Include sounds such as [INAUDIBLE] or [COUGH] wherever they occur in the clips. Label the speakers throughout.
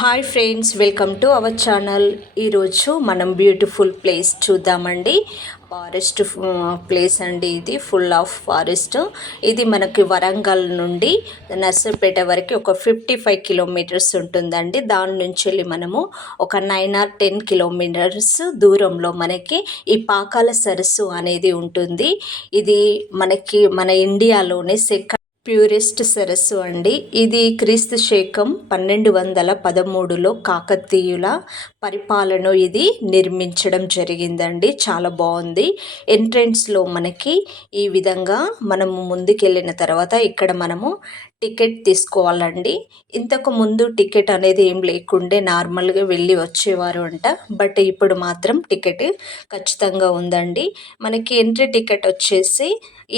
Speaker 1: Hi friends welcome to our channel. ఈరోజు మనం beautiful place చూద్దామండి. ఫారెస్ట్ ప్లేస్ అండి ఇది ఫుల్ ఆఫ్ ఫారెస్ట్. ఇది మనకి వరంగల్ నుండి నర్సర్పేట వరకు ఒక ఫిఫ్టీ ఫైవ్ కిలోమీటర్స్ ఉంటుందండి. దాని నుంచి వెళ్ళి మనము ఒక నైన్ ఆర్ టెన్ కిలోమీటర్స్ దూరంలో మనకి ఈ పాకాల సరస్సు అనేది ఉంటుంది. ఇది మనకి మన ఇండియాలోనే సెకండ్ ప్యూరిస్ట్ సరస్సు అండి. ఇది క్రీస్తు శేఖం పన్నెండు వందల పదమూడులో కాకతీయుల పరిపాలన ఇది నిర్మించడం జరిగిందండి. చాలా బాగుంది. ఎంట్రెన్స్లో మనకి ఈ విధంగా మనము ముందుకెళ్ళిన తర్వాత ఇక్కడ మనము టికెట్ తీసుకోవాలండి. ఇంతకు ముందు టికెట్ అనేది ఏం లేకుండే నార్మల్గా వెళ్ళి వచ్చేవారు అంట. బట్ ఇప్పుడు మాత్రం టికెట్ ఖచ్చితంగా ఉందండి. మనకి ఎంట్రీ టికెట్ వచ్చేసి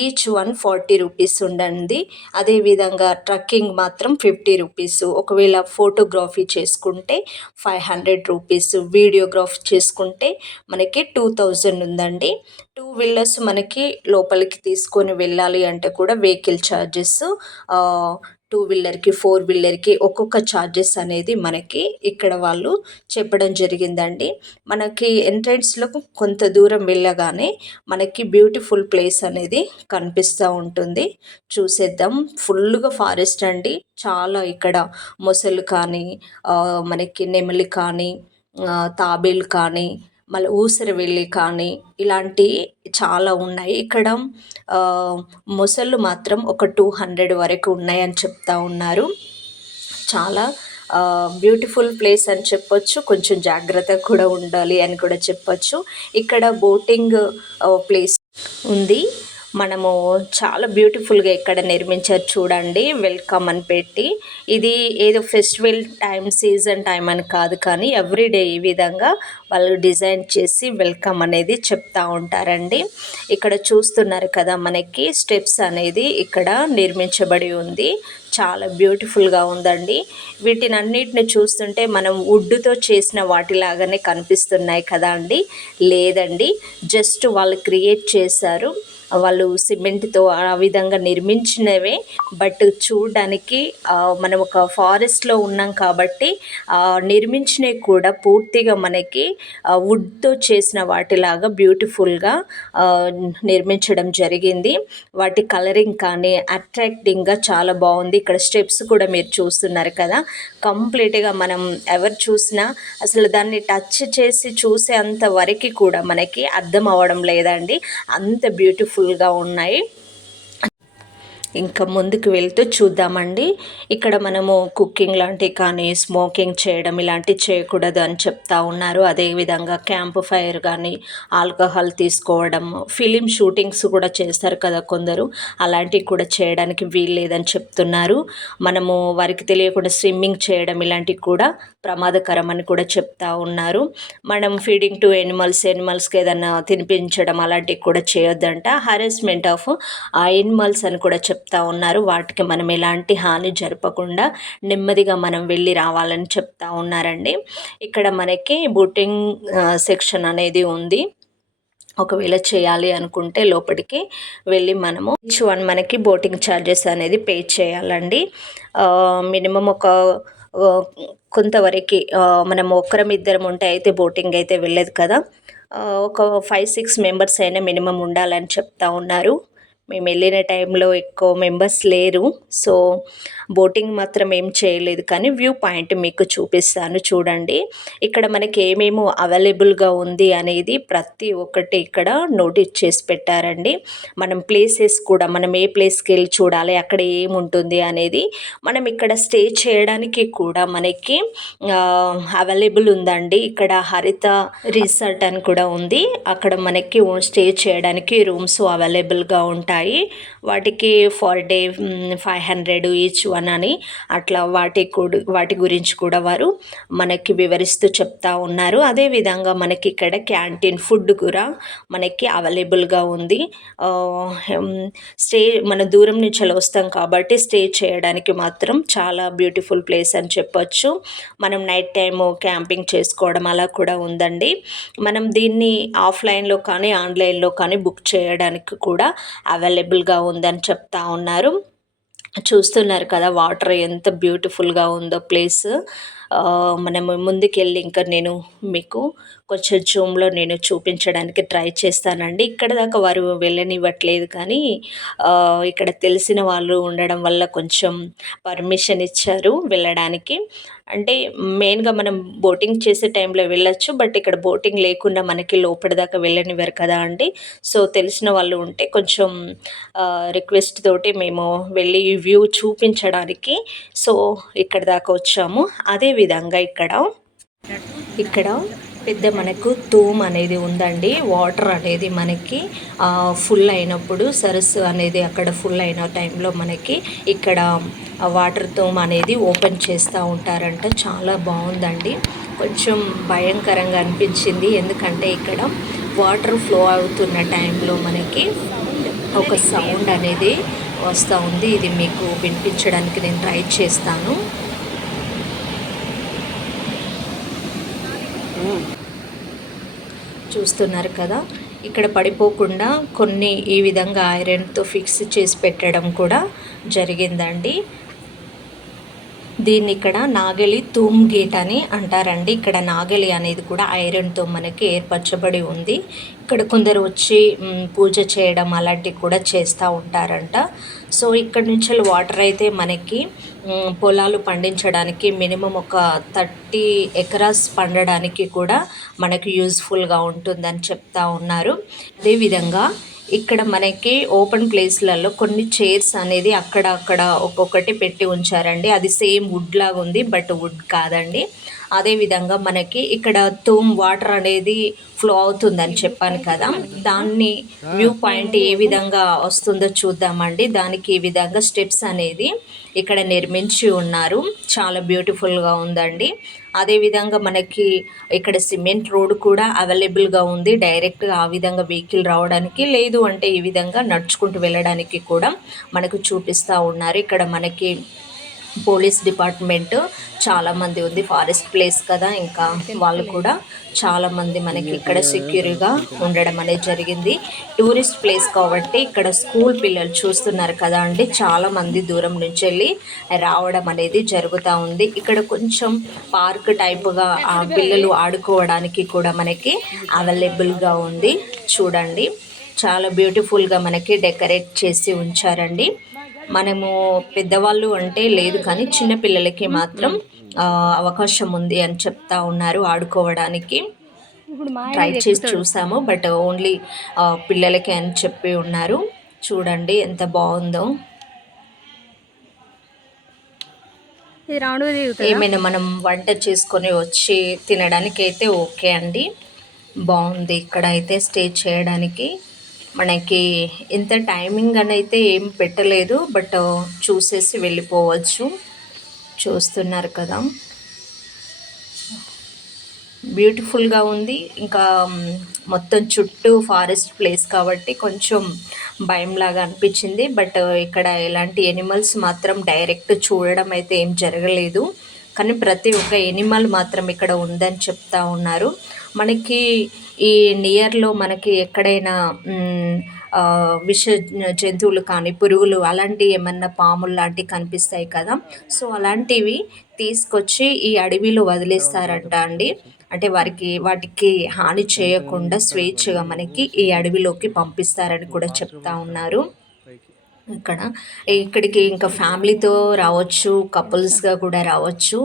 Speaker 1: ఈచ్ వన్ ఫార్టీ రూపీస్ ఉండండి. అదేవిధంగా ట్రక్కింగ్ మాత్రం ఫిఫ్టీ రూపీస్. ఒకవేళ ఫోటోగ్రఫీ చేసుకుంటే ఫైవ్ హండ్రెడ్ రూపీస్. వీడియోగ్రాఫ్ చేసుకుంటే మనకి టూ థౌజండ్ ఉందండి. టూ వీలర్స్ మనకి లోపలికి తీసుకొని వెళ్ళాలి అంటే కూడా వెహికల్ ఛార్జెస్ టూ వీలర్కి ఫోర్ వీలర్కి ఒక్కొక్క ఛార్జెస్ అనేది మనకి ఇక్కడ వాళ్ళు చెప్పడం జరిగిందండి. మనకి ఎంట్రెన్స్లో కొంత దూరం వెళ్ళగానే మనకి బ్యూటిఫుల్ ప్లేస్ అనేది కనిపిస్తూ ఉంటుంది. చూసేద్దాం. ఫుల్గా ఫారెస్ట్ అండి. చాలా ఇక్కడ మొసలు కానీ మనకి నెమలి కానీ తాబేలు కానీ మళ్ళీ ఊసరవెల్లి కానీ ఇలాంటి చాలా ఉన్నాయి. ఇక్కడ మొసళ్ళు మాత్రం ఒక టూ హండ్రెడ్ వరకు ఉన్నాయని చెప్తా ఉన్నారు. చాలా బ్యూటిఫుల్ ప్లేస్ అని చెప్పొచ్చు. కొంచెం జాగ్రత్త కూడా ఉండాలి అని కూడా చెప్పొచ్చు. ఇక్కడ బోటింగ్ ప్లేస్ ఉంది. మనము చాలా బ్యూటిఫుల్గా ఇక్కడ నిర్మించారు చూడండి వెల్కమ్ అని పెట్టి. ఇది ఏదో ఫెస్టివల్ టైం సీజన్ టైం అని కాదు కానీ ఎవ్రీడే ఈ విధంగా వాళ్ళు డిజైన్ చేసి వెల్కమ్ అనేది చెప్తా ఉంటారండి. ఇక్కడ చూస్తున్నారు కదా మనకి స్టెప్స్ అనేది ఇక్కడ నిర్మించబడి ఉంది. చాలా బ్యూటిఫుల్గా ఉందండి. వీటిని అన్నిటిని చూస్తుంటే మనం వుడ్తో చేసిన వాటిలాగానే కనిపిస్తున్నాయి కదా అండి. లేదండి జస్ట్ వాళ్ళు క్రియేట్ చేశారు. వాళ్ళు సిమెంట్తో ఆ విధంగా నిర్మించినవే. బట్ చూడడానికి మనం ఒక ఫారెస్ట్లో ఉన్నాం కాబట్టి నిర్మించినవి కూడా పూర్తిగా మనకి వుడ్తో చేసిన వాటిలాగా బ్యూటిఫుల్గా నిర్మించడం జరిగింది. వాటి కలరింగ్ కానీ అట్రాక్టింగ్గా చాలా బాగుంది. ఇక్కడ స్టెప్స్ కూడా మీరు చూస్తున్నారు కదా. కంప్లీట్గా మనం ఎవరు చూసినా అసలు దాన్ని టచ్ చేసి చూసే అంత వరకు కూడా మనకి అర్థం అవ్వడం లేదండి. అంత బ్యూటిఫుల్ ఫుల్గా ఉన్నాయి. ఇంకా ముందుకు వెళ్తూ చూద్దామండి. ఇక్కడ మనము కుకింగ్ లాంటివి కానీ స్మోకింగ్ చేయడం ఇలాంటివి చేయకూడదు అని చెప్తా ఉన్నారు. అదేవిధంగా క్యాంప్ ఫైర్ కానీ ఆల్కహాల్ తీసుకోవడం ఫిలిం షూటింగ్స్ కూడా చేస్తారు కదా కొందరు. అలాంటివి కూడా చేయడానికి వీలు లేదని చెప్తున్నారు. మనము వారికి తెలియకుండా స్విమ్మింగ్ చేయడం ఇలాంటివి కూడా ప్రమాదకరం అని కూడా చెప్తా ఉన్నారు. మనం ఫీడింగ్ టు ఎనిమల్స్ ఎనిమల్స్కి ఏదన్నా తినిపించడం అలాంటివి కూడా చేయొద్దంట. హరాస్మెంట్ ఆఫ్ ఆ ఎనిమల్స్ అని కూడా చెప్ చెప్తా ఉన్నారు. వాటికి మనం ఎలాంటి హాని జరపకుండా నెమ్మదిగా మనం వెళ్ళి రావాలని చెప్తా ఉన్నారండి. ఇక్కడ మనకి బోటింగ్ సెక్షన్ అనేది ఉంది. ఒకవేళ చేయాలి అనుకుంటే లోపలికి వెళ్ళి మనము ఈచ్ వన్ మనకి బోటింగ్ ఛార్జెస్ అనేది పే చేయాలండి. మినిమం ఒక కొంతవరకు మనం ఒక్కరం ఇద్దరం ఉంటే అయితే బోటింగ్ అయితే వెళ్ళదు కదా. ఒక ఫైవ్ సిక్స్ మెంబర్స్ అయినా మినిమం ఉండాలని చెప్తా ఉన్నారు. మేము వెళ్ళిన టైంలో ఎక్కువ మెంబర్స్ లేరు. సో బోటింగ్ మాత్రం ఏం చేయలేదు కానీ వ్యూ పాయింట్ మీకు చూపిస్తాను చూడండి. ఇక్కడ మనకి ఏమేమి అవైలబుల్గా ఉంది అనేది ప్రతి ఒక్కటి ఇక్కడ నోటీస్ చేసి పెట్టారండి. మనం ప్లేసెస్ కూడా మనం ఏ ప్లేస్కి వెళ్ళి చూడాలి అక్కడ ఏముంటుంది అనేది మనం ఇక్కడ స్టే చేయడానికి కూడా మనకి అవైలబుల్ ఉందండి. ఇక్కడ హరిత రిసార్ట్ అని కూడా ఉంది. అక్కడ మనకి స్టే చేయడానికి రూమ్స్ అవైలబుల్గా ఉంటాయి. వాటికి for day five hundred each one అని అట్లా వాటి వాటి గురించి కూడా వారు మనకి వివరిస్తూ చెప్తా ఉన్నారు. అదేవిధంగా మనకి ఇక్కడ క్యాంటీన్ ఫుడ్ కూడా మనకి అవైలబుల్గా ఉంది. స్టే మన దూరం నుంచి వస్తాం కాబట్టి స్టే చేయడానికి మాత్రం చాలా బ్యూటిఫుల్ ప్లేస్ అని చెప్పొచ్చు. మనం నైట్ టైము క్యాంపింగ్ చేసుకోవడం అలా కూడా ఉందండి. మనం దీన్ని ఆఫ్లైన్లో కానీ ఆన్లైన్లో కానీ బుక్ చేయడానికి కూడా అవైలబుల్గా ఉందని చెప్తా ఉన్నారు. చూస్తున్నారు కదా వాటర్ ఎంత బ్యూటిఫుల్గా ఉందో ప్లేస్ మనం మనము ముందుకెళ్ళి ఇంకా నేను మీకు కొంచెం జూమ్లో నేను చూపించడానికి ట్రై చేస్తానండి. ఇక్కడ దాకా వారు వెళ్ళనివ్వట్లేదు కానీ ఇక్కడ తెలిసిన వాళ్ళు ఉండడం వల్ల కొంచెం పర్మిషన్ ఇచ్చారు వెళ్ళడానికి. అంటే మెయిన్గా మనం బోటింగ్ చేసే టైంలో వెళ్ళొచ్చు బట్ ఇక్కడ బోటింగ్ లేకుండా మనకి లోపలి దాకా వెళ్ళనివ్వరు కదా అండి. సో తెలిసిన వాళ్ళు ఉంటే కొంచెం రిక్వెస్ట్ తోటి మేము వెళ్ళి వ్యూ చూపించడానికి. సో ఇక్కడ దాకా వచ్చాము. అదేవిధంగా ఇక్కడ ఇక్కడ పెద్ద మనకు తూమ్ అనేది ఉందండి. వాటర్ అనేది మనకి ఫుల్ అయినప్పుడు సరస్సు అనేది అక్కడ ఫుల్ అయిన టైంలో మనకి ఇక్కడ వాటర్ తూమ్ అనేది ఓపెన్ చేస్తూ ఉంటారంట. చాలా బాగుందండి. కొంచెం భయంకరంగా అనిపించింది. ఎందుకంటే ఇక్కడ వాటర్ ఫ్లో అవుతున్న టైంలో మనకి ఒక సౌండ్ అనేది వస్తూ ఉంది. ఇది మీకు వినిపించడానికి నేను ట్రై చేస్తాను. చూస్తున్నారు కదా ఇక్కడ పడిపోకుండా కొన్ని ఈ విధంగా ఐరన్తో ఫిక్స్ చేసి పెట్టడం కూడా జరిగిందండి. దీన్ని ఇక్కడ నాగలి తూమ్ గేట్ అని అంటారండి. ఇక్కడ నాగలి అనేది కూడా ఐరన్తో మనకి ఏర్పరచబడి ఉంది. ఇక్కడ కొందరు వచ్చి పూజ చేయడం అలాంటివి కూడా చేస్తూ ఉంటారంట. సో ఇక్కడ నుంచి వాటర్ అయితే మనకి పొలాలు పండించడానికి మినిమం ఒక థర్టీ ఎకరాస్ పండడానికి కూడా మనకి యూజ్ఫుల్గా ఉంటుందని చెప్తా ఉన్నారు. అదేవిధంగా ఇక్కడ మనకి ఓపెన్ ప్లేస్లలో కొన్ని చైర్స్ అనేది అక్కడ అక్కడ ఒక్కొక్కటి పెట్టి ఉంచారండి. అది సేమ్ వుడ్ లాగా ఉంది బట్ వుడ్ కాదండి. అదేవిధంగా మనకి ఇక్కడ తూమ్ వాటర్ అనేది ఫ్లో అవుతుందని చెప్పాను కదా. దాన్ని వ్యూ పాయింట్ ఏ విధంగా వస్తుందో చూద్దామండి. దానికి ఈ విధంగా స్టెప్స్ అనేది ఇక్కడ నిర్మించి ఉన్నారు. చాలా బ్యూటిఫుల్గా ఉందండి. అదేవిధంగా మనకి ఇక్కడ సిమెంట్ రోడ్ కూడా అవైలబుల్గా ఉంది. డైరెక్ట్గా ఆ విధంగా వెహికల్ రావడానికి లేదు అంటే ఈ విధంగా నడుచుకుంటూ వెళ్ళడానికి కూడా మనకు చూపిస్తూ ఉన్నారు. ఇక్కడ మనకి పోలీస్ డిపార్ట్మెంట్ చాలామంది ఉంది ఫారెస్ట్ ప్లేస్ కదా ఇంకా. వాళ్ళు కూడా చాలామంది మనకి ఇక్కడ సెక్యూర్గా ఉండడం అనేది జరిగింది. టూరిస్ట్ ప్లేస్ కాబట్టి ఇక్కడ స్కూల్ పిల్లలు చూస్తున్నారు కదా అండి. చాలామంది దూరం నుంచి వెళ్ళి రావడం అనేది జరుగుతూ ఉంది. ఇక్కడ కొంచెం పార్క్ టైప్గా ఆ పిల్లలు ఆడుకోవడానికి కూడా మనకి అవైలబుల్గా ఉంది. చూడండి. చాలా బ్యూటిఫుల్గా మనకి డెకరేట్ చేసి ఉంచారండి. మనము పెద్దవాళ్ళు అంటే లేదు కానీ చిన్న పిల్లలకి మాత్రం అవకాశం ఉంది అని చెప్తా ఉన్నారు ఆడుకోవడానికి. ట్రై చేసి చూసాము బట్ ఓన్లీ పిల్లలకి అని చెప్పి ఉన్నారు. చూడండి ఎంత బాగుందో. ఏమైనా మనం వంట చేసుకొని వచ్చి తినడానికి అయితే ఓకే అండి. బాగుంది ఇక్కడ అయితే స్టే చేయడానికి. మనకి ఇంత టైమింగ్ అని అయితే ఏం పెట్టలేదు బట్ uh, చూసేసి వెళ్ళిపోవచ్చు. చూస్తున్నారు కదా. బ్యూటిఫుల్గా ఉంది. ఇంకా um, మొత్తం చుట్టూ ఫారెస్ట్ ప్లేస్ కాబట్టి కొంచెం భయంలాగా అనిపించింది. బట్ uh, ఇక్కడ ఎలాంటి ఎనిమల్స్ మాత్రం డైరెక్ట్ చూడడం అయితే ఏం జరగలేదు. కానీ ప్రతి ఒక్క ఎనిమల్ మాత్రం ఇక్కడ ఉందని చెప్తా ఉన్నారు. మనకి ఈ నియర్లో మనకి ఎక్కడైనా విష జంతువులు కానీ పురుగులు అలాంటి ఏమన్నా పాములు లాంటివి కనిపిస్తాయి కదా? సో అలాంటివి తీసుకొచ్చి ఈ అడవిలో వదిలేస్తారంట అండి. అంటే వారికి వాటికి హాని చేయకుండా స్వేచ్ఛగా మనకి ఈ అడవిలోకి పంపిస్తారని కూడా చెప్తా ఉన్నారు. ఇక్కడ. ఇక్కడికి ఇంకా ఫ్యామిలీతో రావచ్చు కపుల్స్గా కూడా రావచ్చు.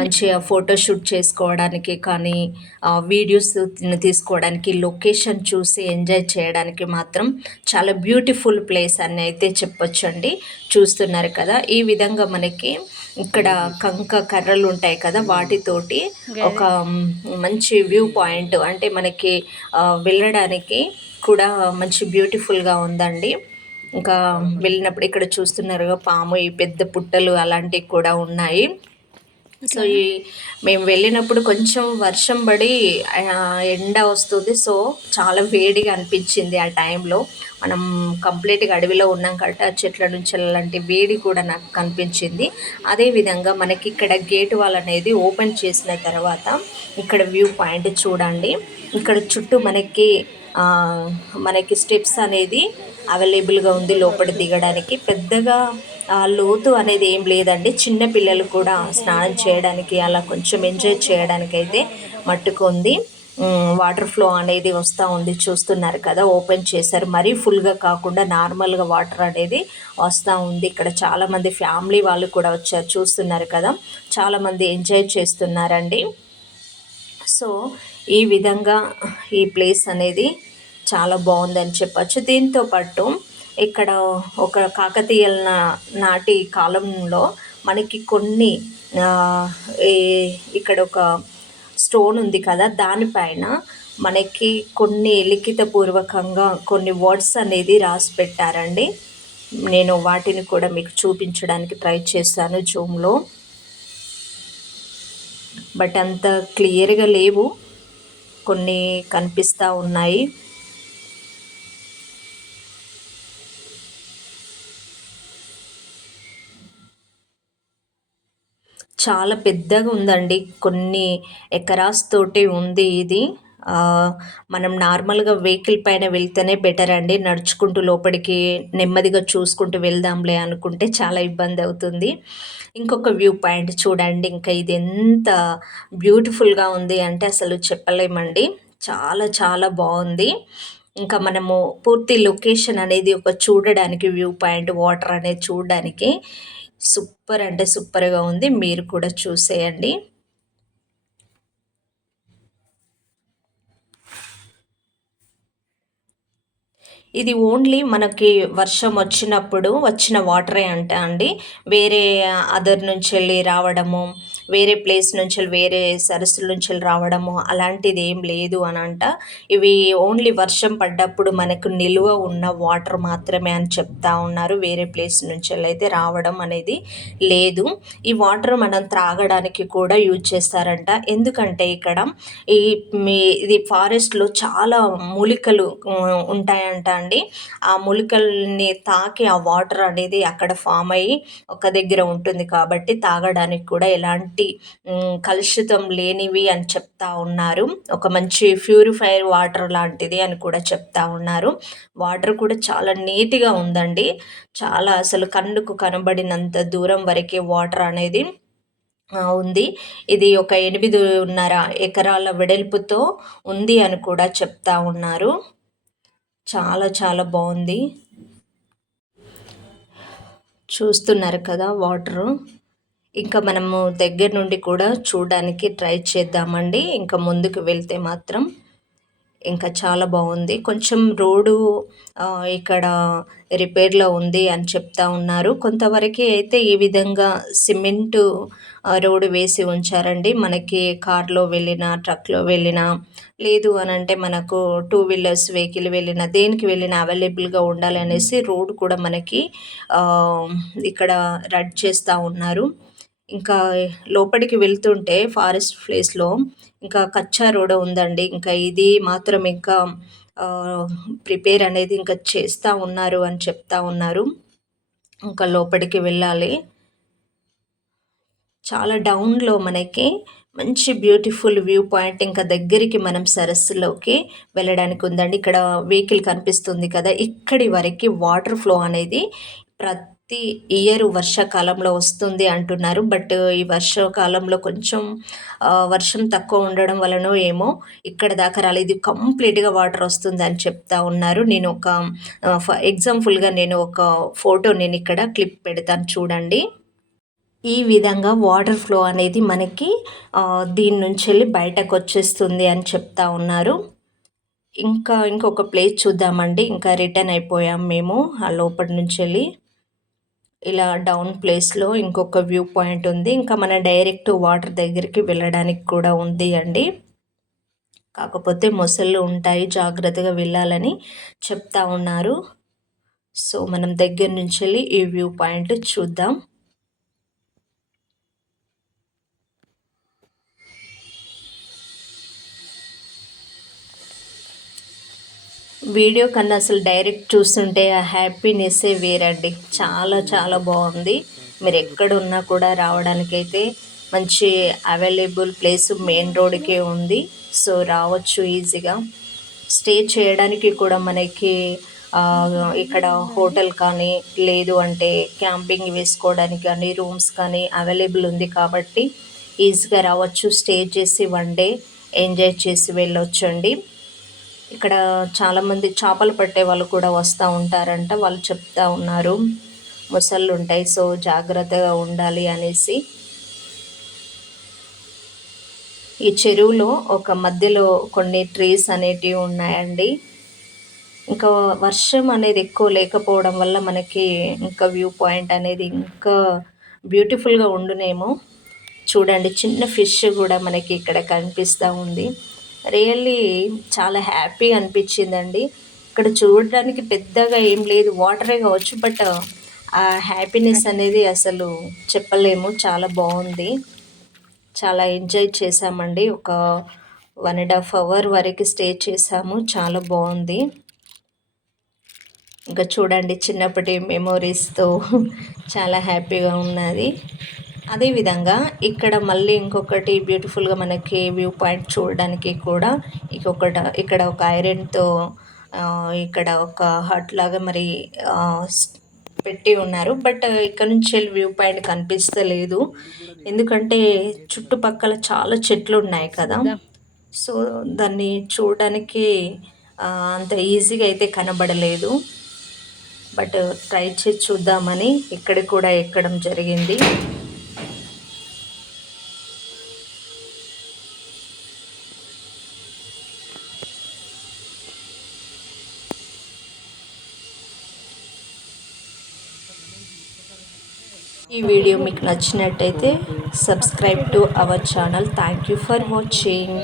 Speaker 1: మంచిగా ఫోటోషూట్ చేసుకోవడానికి కానీ వీడియోస్ తీసుకోవడానికి లొకేషన్ చూసి ఎంజాయ్ చేయడానికి మాత్రం చాలా బ్యూటిఫుల్ ప్లేస్ అని అయితే చెప్పొచ్చు అండి చూస్తున్నారు కదా ఈ విధంగా మనకి ఇక్కడ కంక కర్రలు ఉంటాయి కదా వాటితోటి ఒక మంచి వ్యూ పాయింట్ అంటే మనకి వెళ్ళడానికి కూడా మంచి బ్యూటిఫుల్గా ఉందండి. ఇంకా వెళ్ళినప్పుడు ఇక్కడ చూస్తున్నారుగా పాము ఈ పెద్ద పుట్టలు అలాంటివి కూడా ఉన్నాయి. సో ఈ మేము వెళ్ళినప్పుడు కొంచెం వర్షం పడి ఎండ వస్తుంది. సో చాలా వేడిగా అనిపించింది ఆ టైంలో. మనం కంప్లీట్గా అడవిలో ఉన్నాం కాబట్టి ఆ చెట్ల నుంచి అలాంటి వేడి కూడా నాకు కనిపించింది. అదేవిధంగా మనకి ఇక్కడ గేట్ వాల్ అనేది ఓపెన్ చేసిన తర్వాత ఇక్కడ వ్యూ పాయింట్ చూడండి. ఇక్కడ చుట్టూ మనకి మనకి స్టెప్స్ అనేది అవైలబుల్గా ఉంది లోపల దిగడానికి. పెద్దగా ఆ లోతు అనేది ఏం లేదండి. చిన్న పిల్లలు కూడా స్నానం చేయడానికి అలా కొంచెం ఎంజాయ్ చేయడానికి అయితే మట్టుకు ఉంది. వాటర్ ఫ్లో అనేది వస్తూ ఉంది. చూస్తున్నారు కదా ఓపెన్ చేశారు. మరీ ఫుల్గా కాకుండా నార్మల్గా వాటర్ అనేది వస్తూ ఉంది. ఇక్కడ చాలామంది ఫ్యామిలీ వాళ్ళు కూడా వచ్చారు. చూస్తున్నారు కదా చాలామంది ఎంజాయ్ చేస్తున్నారండి. సో ఈ విధంగా ఈ ప్లేస్ అనేది చాలా బాగుందని చెప్పచ్చు. దీంతో పాటు ఇక్కడ ఒక కాకతీయుల నాటి కాలంలో మనకి కొన్ని ఈ- ఇక్కడ ఒక స్టోన్ ఉంది కదా దానిపైన మనకి కొన్ని లిఖితపూర్వకంగా కొన్ని వర్డ్స్ అనేది రాసి పెట్టారండి. నేను వాటిని కూడా మీకు చూపించడానికి ట్రై చేశాను జూమ్లో. బట్ అంత క్లియర్గా లేవు. కొన్ని కనిపిస్తూ ఉన్నాయి. చాలా పెద్దగా ఉందండి. కొన్ని ఎకరాస్ తోటి ఉంది ఇది. మనం నార్మల్గా వెహికల్ పైన వెళ్తేనే బెటర్ అండి. నడుచుకుంటూ లోపలికి నెమ్మదిగా చూసుకుంటూ వెళ్దాంలే అనుకుంటే చాలా ఇబ్బంది అవుతుంది. ఇంకొక వ్యూ పాయింట్ చూడండి. ఇంకా ఇది ఎంత బ్యూటిఫుల్గా ఉంది అంటే అసలు చెప్పలేమండి. చాలా చాలా బాగుంది. ఇంకా మనము పూర్తి లొకేషన్ అనేది ఒక చూడడానికి వ్యూ పాయింట్ వాటర్ అనేది చూడడానికి సూపర్ అంటే సూపర్గా ఉంది. మీరు కూడా చూసేయండి. ఇది ఓన్లీ మనకి వర్షం వచ్చినప్పుడు వచ్చిన వాటరే అంట అండి. వేరే అదర్ నుంచి వెళ్ళి రావడము వేరే ప్లేస్ నుంచి వేరే సరస్సుల నుంచి వెళ్ళి రావడము అలాంటిది ఏం లేదు అని అంట ఇవి ఓన్లీ వర్షం పడ్డప్పుడు మనకు నిలువ ఉన్న వాటర్ మాత్రమే అని చెప్తా ఉన్నారు. వేరే ప్లేస్ నుంచి వెళ్ళి అయితే రావడం అనేది లేదు. ఈ వాటర్ మనం త్రాగడానికి కూడా యూజ్ చేస్తారంట. ఎందుకంటే ఇక్కడ ఈ మీ ఇది ఫారెస్ట్లో చాలా మూలికలు ఉంటాయంట అండి. ఆ మూలికల్ని తాకి ఆ వాటర్ అనేది అక్కడ ఫామ్ అయ్యి ఒక దగ్గర ఉంటుంది కాబట్టి తాగడానికి కూడా ఎలాంటి ఎలాంటి కలుషితం లేనివి అని చెప్తా ఉన్నారు. ఒక మంచి ప్యూరిఫైర్ వాటర్ లాంటిది అని కూడా చెప్తా ఉన్నారు. వాటర్ కూడా చాలా నీట్గా ఉందండి. చాలా అసలు కన్నుకు కనబడినంత దూరం వరకే వాటర్ అనేది ఉంది. ఇది ఒక ఎనిమిదిన్నర ఎకరాల వెడల్పుతో ఉంది అని కూడా చెప్తా ఉన్నారు. చాలా చాలా బాగుంది. చూస్తున్నారు కదా వాటరు. ఇంకా మనము దగ్గర నుండి కూడా చూడడానికి ట్రై చేద్దామండి. ఇంకా ముందుకు వెళ్తే మాత్రం ఇంకా చాలా బాగుంది. కొంచెం రోడ్డు ఇక్కడ రిపేర్లో ఉంది అని చెప్తా ఉన్నారు. కొంతవరకు అయితే ఈ విధంగా సిమెంటు రోడ్డు వేసి ఉంచారండి. మనకి కార్లో వెళ్ళినా ట్రక్లో వెళ్ళినా లేదు అని అంటే మనకు టూ వీలర్స్ వెహికల్ వెళ్ళినా దేనికి వెళ్ళినా అవైలబుల్గా ఉండాలి అనేసి రోడ్డు కూడా మనకి ఇక్కడ రడ్ చేస్తూ ఉన్నారు. ఇంకా లోపలికి వెళ్తుంటే ఫారెస్ట్ ప్లేస్లో ఇంకా కచ్చా రోడ్ ఉందండి. ఇంకా ఇది మాత్రం ఇంకా ప్రిపేర్ అనేది ఇంకా చేస్తూ ఉన్నారు అని చెప్తా ఉన్నారు. ఇంకా లోపలికి వెళ్ళాలి. చాలా డౌన్లో మనకి మంచి బ్యూటిఫుల్ వ్యూ పాయింట్ ఇంకా దగ్గరికి మనం సరస్సులోకి వెళ్ళడానికి ఉందండి ఇక్కడ వెహికల్ కనిపిస్తుంది కదా ఇక్కడి వరకు వాటర్ ఫ్లో అనేది ప్రతి ఇయర్ వర్షాకాలంలో వస్తుంది అంటున్నారు. బట్ ఈ వర్షాకాలంలో కొంచెం వర్షం తక్కువ ఉండడం వలన ఏమో ఇక్కడ దాకా రాలేదు. ఇది కంప్లీట్గా వాటర్ వస్తుంది అని చెప్తా ఉన్నారు. నేను ఒక ఎగ్జాంపుల్గా నేను ఒక ఫోటో నేను ఇక్కడ క్లిప్ పెడతాను చూడండి. ఈ విధంగా వాటర్ ఫ్లో అనేది మనకి దీని నుంచి వెళ్ళి బయటకు వచ్చేస్తుంది అని చెప్తా ఉన్నారు. ఇంకా ఇంకొక ప్లేస్ చూద్దామండి. ఇంకా రిటర్న్ అయిపోయాం మేము ఆ లోపల నుంచి వెళ్ళి. ఇలా డౌన్ ప్లేస్లో ఇంకొక వ్యూ పాయింట్ ఉంది. ఇంకా మన డైరెక్ట్ వాటర్ దగ్గరికి వెళ్ళడానికి కూడా ఉంది అండి. కాకపోతే మొసళ్ళు ఉంటాయి జాగ్రత్తగా వెళ్ళాలని చెప్తా ఉన్నారు. సో మనం దగ్గర నుంచి వెళ్ళి ఈ వ్యూ పాయింట్ చూద్దాం. వీడియో కన్నా అసలు డైరెక్ట్ చూస్తుంటే ఆ హ్యాపీనెస్సే వేరండి. చాలా చాలా బాగుంది. మీరు ఎక్కడున్నా కూడా రావడానికైతే మంచి అవైలబుల్ ప్లేస్ మెయిన్ రోడ్కే ఉంది. సో రావచ్చు ఈజీగా. స్టే చేయడానికి కూడా మనకి ఇక్కడ హోటల్ కానీ లేదు అంటే క్యాంపింగ్ వేసుకోవడానికి కానీ రూమ్స్ కానీ అవైలబుల్ ఉంది కాబట్టి ఈజీగా రావచ్చు. స్టే చేసి వన్ డే ఎంజాయ్ చేసి వెళ్ళొచ్చండి. ఇక్కడ చాలామంది చేపలు పట్టే వాళ్ళు కూడా వస్తూ ఉంటారంట. వాళ్ళు చెప్తా ఉన్నారు. ముసళ్ళు ఉంటాయి సో జాగ్రత్తగా ఉండాలి అనేసి. ఈ చెరువులో ఒక మధ్యలో కొన్ని ట్రీస్ అనేటివి ఉన్నాయండి. ఇంకా వర్షం అనేది ఎక్కువ లేకపోవడం వల్ల మనకి ఇంకా వ్యూ పాయింట్ అనేది ఇంకా బ్యూటిఫుల్గా ఉండునేమో. చూడండి చిన్న ఫిష్ కూడా మనకి ఇక్కడ కనిపిస్తూ ఉంది. రియల్లీ చాలా హ్యాపీ అనిపించిందండి. ఇక్కడ చూడడానికి పెద్దగా ఏం లేదు వాటరే కావచ్చు బట్ uh, ఆ హ్యాపీనెస్ అనేది అసలు చెప్పలేము. చాలా బాగుంది. చాలా ఎంజాయ్ చేసామండి ఒక వన్ అండ్ హాఫ్ అవర్ వరకు స్టే చేసాము చాలా బాగుంది. ఇంకా చూడండి చిన్నప్పటి మెమోరీస్తో [LAUGHS] చాలా హ్యాపీగా ఉన్నది. అదేవిధంగా ఇక్కడ మళ్ళీ ఇంకొకటి బ్యూటిఫుల్గా మనకి వ్యూ పాయింట్ చూడడానికి కూడా ఇంకొకట ఇక్కడ ఒక ఐరన్తో ఇక్కడ ఒక హట్ లాగా మరి పెట్టి ఉన్నారు. బట్ ఇక్కడ నుంచి వెళ్ళి వ్యూ పాయింట్ కనిపిస్తలేదు. ఎందుకంటే చుట్టుపక్కల చాలా చెట్లు ఉన్నాయి కదా. సో దాన్ని చూడడానికి అంత ఈజీగా అయితే కనబడలేదు. బట్ ట్రై చేసి చూద్దామని ఇక్కడ కూడా ఎక్కడం జరిగింది. మీకు నచ్చినట్టయితే subscribe to our channel thank you for watching